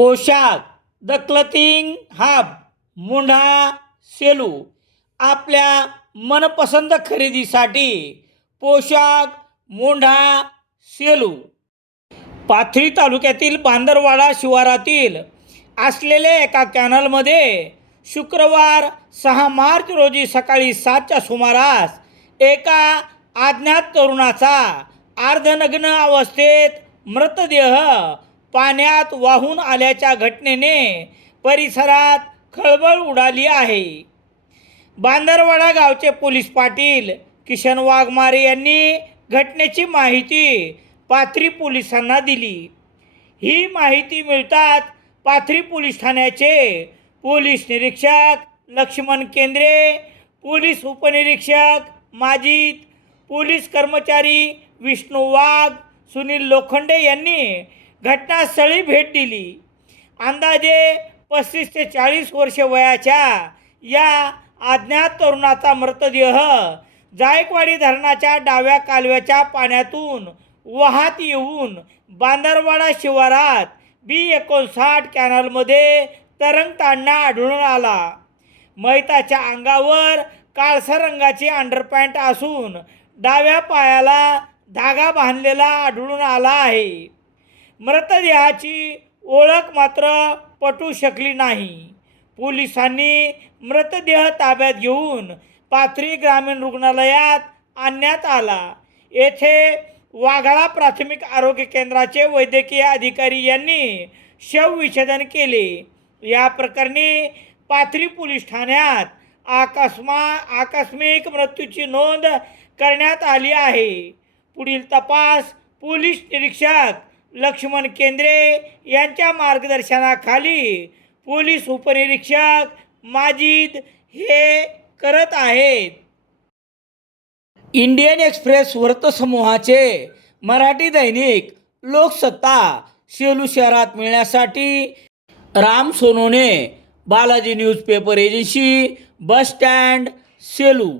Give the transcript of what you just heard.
पोशाख the क्लथिंग hub मुंढा Selu आपल्या मनपसंत खरेदीसाठी पोशाख मुंढा सेलू पाथरी तालुक्यातील बांदरवाडा शिवारातील असलेल्या एका कॅनलमध्ये शुक्रवार 6 मार्च रोजी सकाळी 7च्या सुमारास एका अज्ञात तरुणाचा अर्धनग्न अवस्थेत मृतदेह पाण्यात वाहून आल्याच्या घटनेने परिसरात खळबळ उडाली आहे. बांदरवाडा गावचे पोलीस पाटील किशन वाघमारे यांनी घटनेची माहिती पाथरी पोलिसांना दिली. ही माहिती मिळताच पाथरी पोलीस ठाण्याचे पोलीस निरीक्षक लक्ष्मण केंद्रे, पोलीस उपनिरीक्षक माजिद, पोलीस कर्मचारी विष्णू वाघ, सुनील लोखंडे यांनी घटनास्थळी भेट दिली. अंदाजे 35 ते 40 वर्षे वयाच्या या अज्ञात तरुणाचा मृतदेह जायकवाडी धरणाच्या डाव्या कालव्याच्या पाण्यातून वाहत येऊन बांदरवाडा शिवारात B59 कॅनलमध्ये तरंगताना आढळून आला. मैताच्या अंगावर काळसर रंगाची अंडरपॅन्ट असून डाव्या पायाला धागा बांधलेला आढळून आला आहे. मृतदेहाची ओळख मात्र पटू शकली नाही. पोलिसांनी मृतदेह ताब्यात घेऊन पाथरी ग्रामीण रुग्णालयात आणण्यात आला. येथे वाघाळा प्राथमिक आरोग्य केंद्राचे वैद्यकीय अधिकारी यांनी शवविच्छेदन केले. या प्रकरणी पाथरी पोलीस ठाण्यात आकस्मिक मृत्यूची नोंद करण्यात आली आहे. पुढील तपास पोलीस निरीक्षक लक्ष्मण केंद्रे यांच्या मार्गदर्शनाखाली पोलीस उपनिरीक्षक माजिद हे करत आहेत. इंडियन एक्सप्रेस वृत्तसमूहाचे मराठी दैनिक लोकसत्ता सेलू शहरात मिळण्यासाठी Ram Sonone, Balaji newspaper agency, bus stand, Selu.